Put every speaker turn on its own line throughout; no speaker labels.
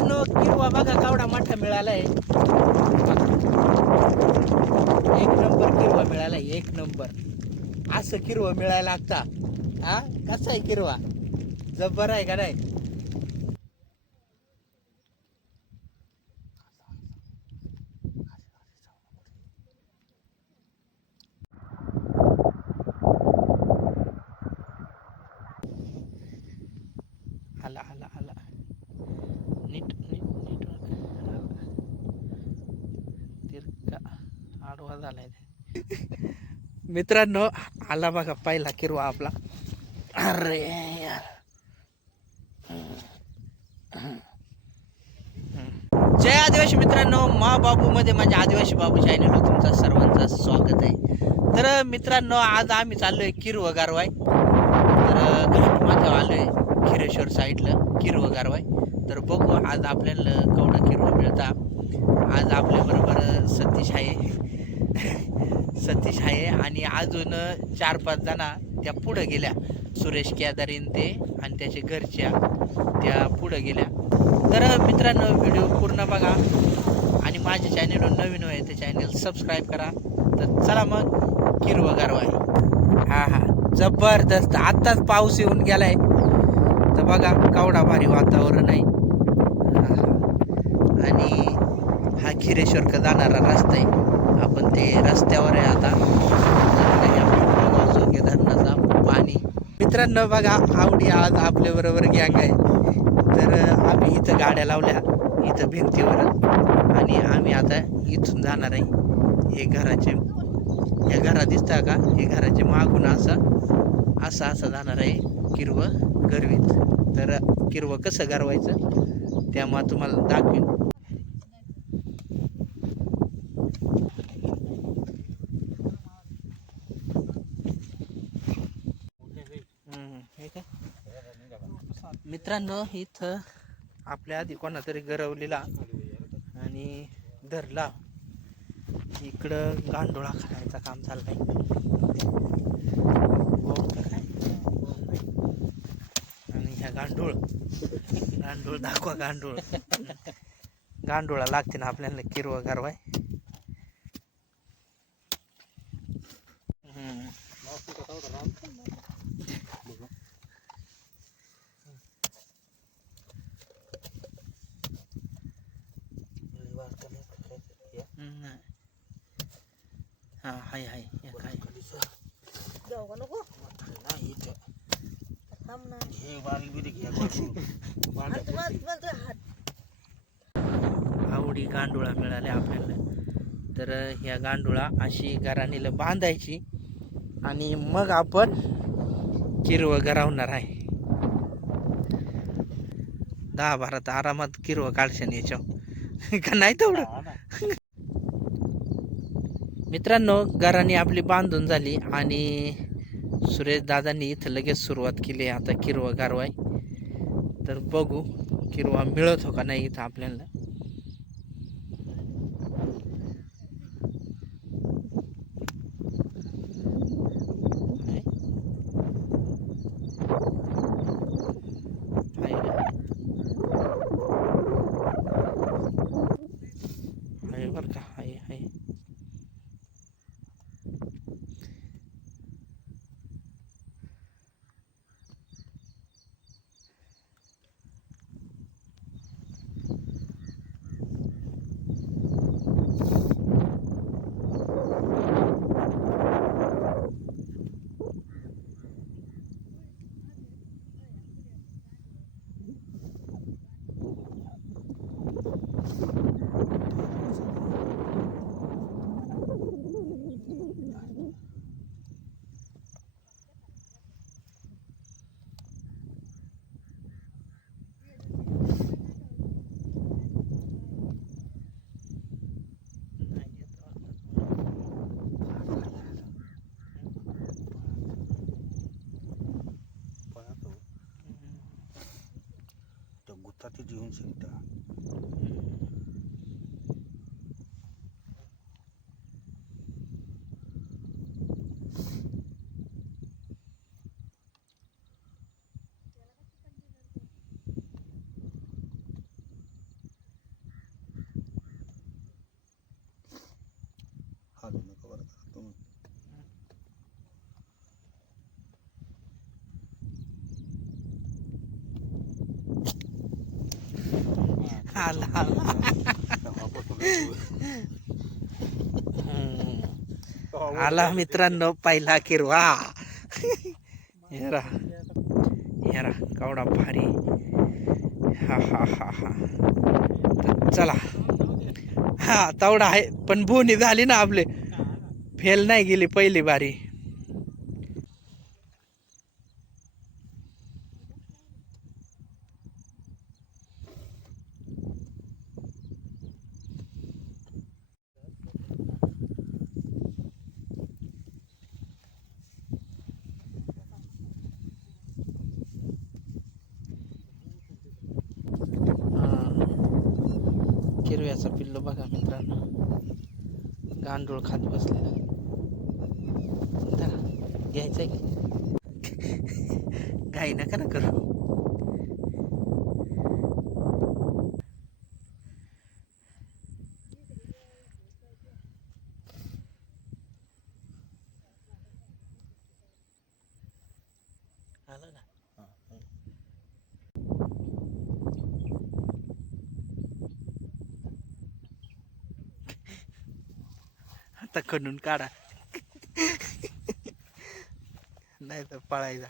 मित्रांनो किरवा बघा कावडा मोठा मिळालाय. एक नंबर किरवा मिळालाय एक नंबर. असं किरवा मिळायला लागता हा? कसा आहे किरवा जब्बर आहे का नाही? आला आला आला. नीट नीट नीट आला. तिरका आडवा झालाय ते. मित्रांनो आला बघा पहिला किरवा आपला. अरे यार. जय आदिवासी मित्रांनो मा बाबू माझ्या आदिवासी बाबू चॅनलवर तुमचं सर्वांचं स्वागत आहे. तर मित्रांनो आज आम्ही चाललो चाललोय किरव गारवाय तर घाट माथ्यावर आहे खिरेश्वर साईडला किरव गारवाय तर बघू आज आपल्याला केवढं किरवा मिळता. आज आपल्याबरोबर सतीश आहे. सतीश आहे आणि अजून चार पाच जणा त्या पुढं गेल्या. सुरेश केदारीन ते आणि त्याचे घरच्या त्या पुढं गेल्या. तर मित्रांनो व्हिडिओ पूर्ण बघा. आणि माझ्या चॅनलवर नवीन आहे ते चॅनल सबस्क्राईब करा. तर चला मग किरवा गारवा आहे. हा हा. जबरदस्त. आत्ताच पाऊस येऊन गेलाय. तर बघा कावडा भारी वातावरण आहे. आणि हा खिरेश्वरकडे जाणारा रस्ता आहे. आपण ते रस्त्यावर आहे आता. जोगे धरणाचा पाणी. मित्रांनो बघा आवडी आज आपल्या बरोबर गँग आहे. तर आम्ही इथं गाड्या लावल्या इथं भिंतीवर. आणि आम्ही आता इथून जाणार आहे. हे घराचे या घरा दिसता का? हे घराचे मागून असं असं असं जाणार आहे किरव गरवीत. तर किरव कसं गरवायचं? त्यामुळे तुम्हाला दाखवीन. हे मित्रांनो इथं आपल्या आधी कोणातरी गरवलेला आणि धरला. इकडं गांडोळा खाण्याचं काम चाललंय. हो, बोंब का काय? बोंब नाही. आणि ह्या गांडूळ. गांडूळ दाखवा गांडूळ. गांडूळा लागते ना आपल्याला किरवा गारवाय हम्म. हम्म, नाही. हा हाय हाय या काय
जाऊ का नको थांब ना आणि तुम्हाला तुम्हाला तर हात
आवडी गांडुळा मिळाल्या आपल्याला. तर ह्या गांडुळा अशी घराणीला बांधायची आणि मग आपण किरवं गरावणार आहे. दहा बारा तर आरामात किरवं काढशन याच्या का नाही तेवढं? मित्रांनो घराणी आपली बांधून झाली आणि सुरेश दादांनी इथं लगेच सुरुवात केली आहे. आता किरवा गारवाय तर बघू किरवा मिळत हो का नाही इथं आपल्याला.
Jun Sinta.
आला आला हम्म. आला मित्रांनो पहिला किरवा. हेरा हेरा कावडा भारी. हा हा हा हा. तर चला. हा तेवढा आहे पण बोनी झाली ना आपले. फेल नाही गेली पहिली बारी. याचा पिल्लू बघा मित्रांनो. गांडूळ खात बसलेला. धरा आहे काही नका ना करू. आलं ना? आता खणून काढा. नाही तर पळायचा.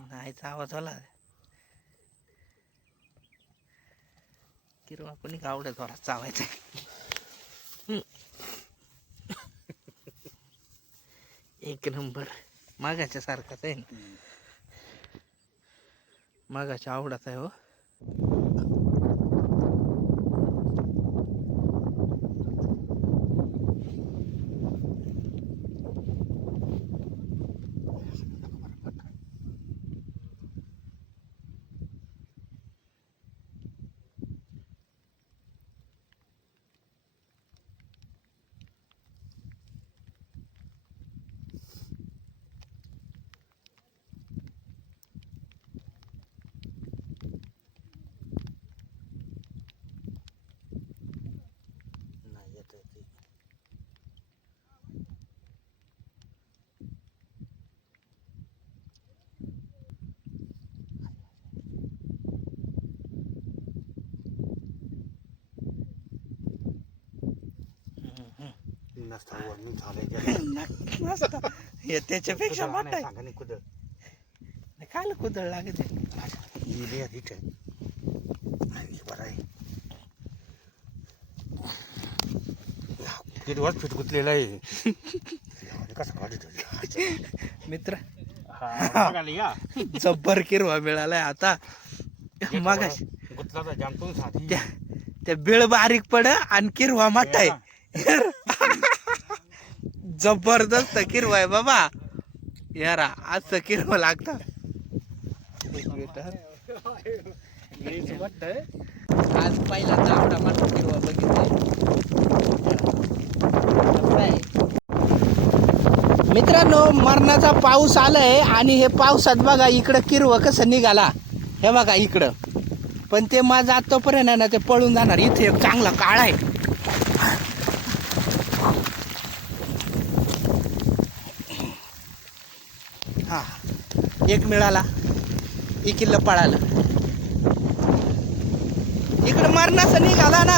नाहीचा आवाज आला. किरवा कोणी गावडे थोडा चावायचा एक नंबर. मागाच्या सारखाच आहे ना. मागाच्या आवडत आहे हो
नाही येत आहे ते. नसता
हे त्याच्यापेक्षा
कुदळ
मोठा आहे.
सांगा नाही कुदळ.
काल कुदळ लागत आहे.
ही आहे. इथं. आणि हे बरं आहे. किरवाच फिटकुतलेला आहे. हे कसं काढतो
मित्र जब्बर किरवा मिळालाय आता.
साधी
त्या त्या बिळ बारीक पड आणि किरवा मोठा आहे. जबरदस्त सकीर आहे बाबा. यारा असं किरवा लागत आज पहिला आवडा मला किरवा बघितले मित्रांनो मरणाचा पाऊस आलाय आणि हे पावसात बघा इकडं किरवं कसं निघाला. हे बघा इकडं. पण ते माझं आतापर्यंत आहे ना ते पळून जाणार. इथे एक चांगला काळ आहे. एक मिळाला. एक इकिल्लं पळालं. इकडं मरणाचा निघाला ना.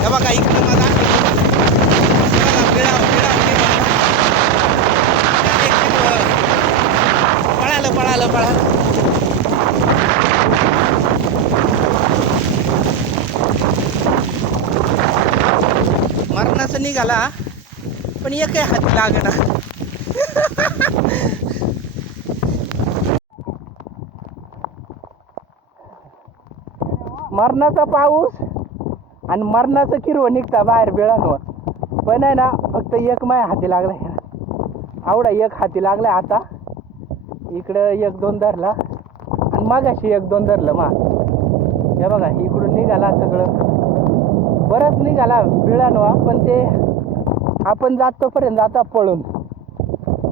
हे बघा इकडं मला बघा, पळालं पळालं पळालं. मरणाचं निघाला. पण एक हात लागणार मरणाचा पाऊस आणि मरणाचं किरवं निघता बाहेर बिळांवर. पण आहे ना फक्त एक माय हाती लागला आहे आवडा एक हाती लागला आता. इकडं एक दोन धरला आणि मागाशी एक दोन धरलं मा हे बघा इकडून निघाला सगळं. बरंच निघाला बिळांवा पण ते आपण जातोपर्यंत जाता पळून.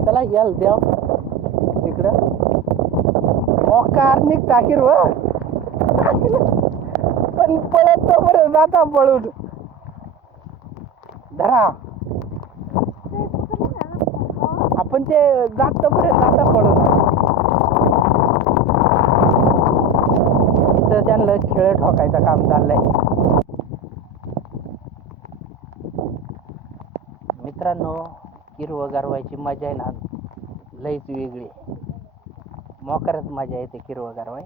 चला याल देव इकडं. मोकार निघता किरव. पण पळत तोपर्यंत जाता पळून. धरा. आपण ते जात पर्यंत आता पळून. इथं त्यांना खेळ ठोकायचं काम चाललंय. मित्रांनो किरवं गारवायची मजा आहे ना लईच वेगळी. मोकरच मजा येते किरवं गारवाय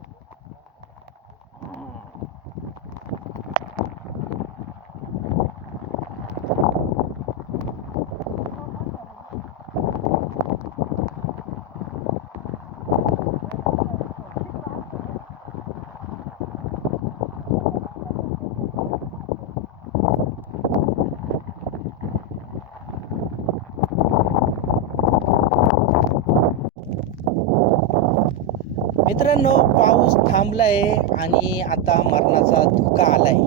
मित्रांनो पाऊस थांबलाय आणि आता मरणाचा धुका आला आहे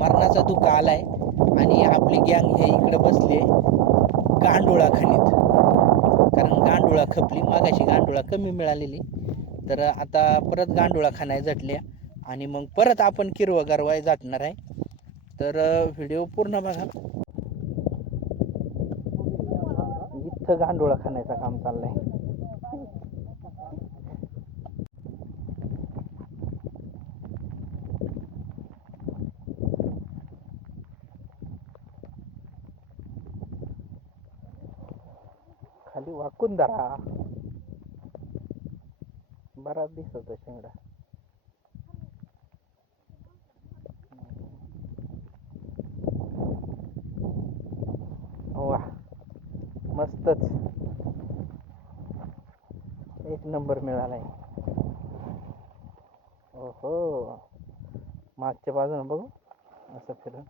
मरणाचा मरणाचा आला आहे आणि आपली गँग हे इकडे बसले गांडोळा खणीत. कारण गांडोळा खपली मागाशी गांडोळा कमी मिळालेली. तर आता परत गांडोळा खाणाय झटल्या आणि मग परत आपण किरवं गारवाय जाटणार आहे. तर व्हिडिओ पूर्ण बघा. इथं गांडोळा खाण्याचं काम चाललंय. खाली वाकून धरा. बराच दिसत शेंगडा. वा मस्तच. एक नंबर मिळालाय. ओहो मागच्या बाजूने बघू असं फिरून.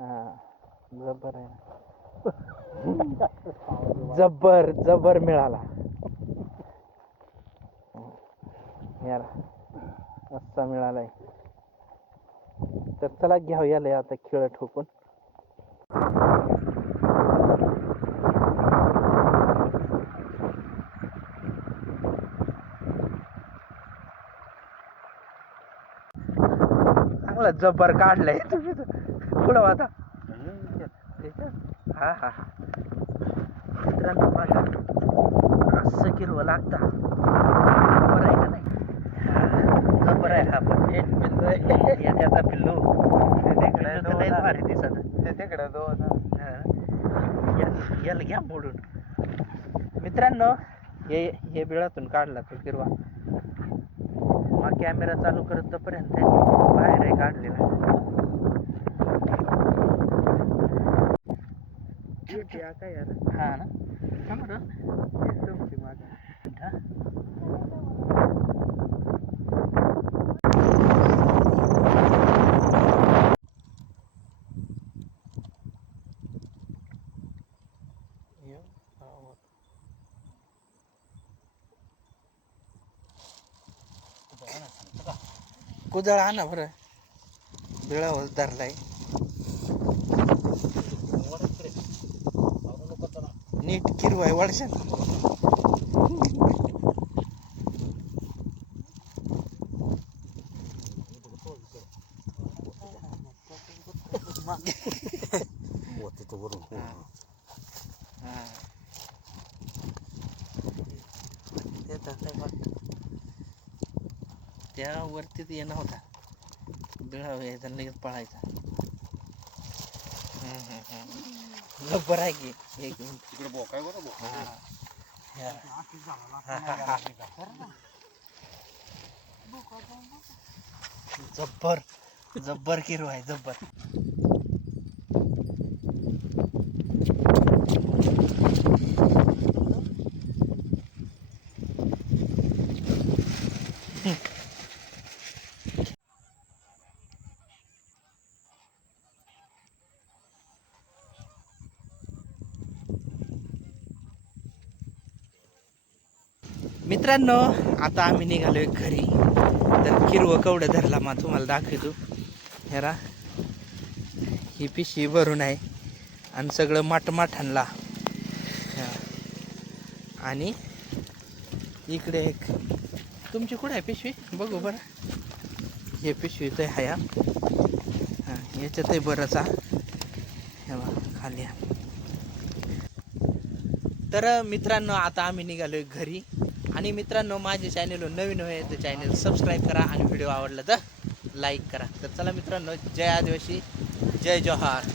हां जबर आहे ना. जब्बर जब्बर मिळाला. याला. असा मिळालाय. तर चला घ्याव लय आता खेळ ठोकून. चांगला जब्बर काढलाय तुम्ही पुढं आता. हा हा हा. मित्रांनो बघा. असं किरवं लागता. जबर आहे का नाही? हा, जबर आहे. हा पण एक पिल्लू आहे. या त्याचा पिल्लू लयच भारी दिसत.
तिकडे दोन
हा. याला घ्या मोडून. मित्रांनो हे हे बिळातून काढला तो किरवा. मग कॅमेरा चालू करत तोपर्यंत बाहेर आहे काढलेला
काय यार
हा ना? हा. कुदळ आणा. बरं. बिळावर धरलाय. नीट किरवाय वळशान
तिथं वरून
हा. ते धरलंय बघ. त्या वरतीच येणं होता बिळावर यायचा आणि लगेच लवकर आहे की? एक मिनिट
तिकडे बोकाय बरं.
या. जब्बर. जब्बर किरो आहे जब्बर. मित्रांनो आता आम्ही निघालोय घरी. तर किरवं कवडं धरला मग तुम्हाला दाखवतो. हेरा ही पिशवी भरून आहे. आणि सगळं माठ माठांना आणि इकडे एक. तुमची कुठं आहे पिशवी? बघू बरं. हे पिशवी तर आहे हा. हां याच्यातही बरंच. हा खाली तर मित्रांनो आता आम्ही निघालोय घरी. आणि मित्रांनो माझे चॅनल नवीन होय तर चॅनल सबस्क्राईब करा आणि व्हिडिओ आवडला तर लाईक करा. तर चला मित्रांनो जय आदिवासी जय जोहार.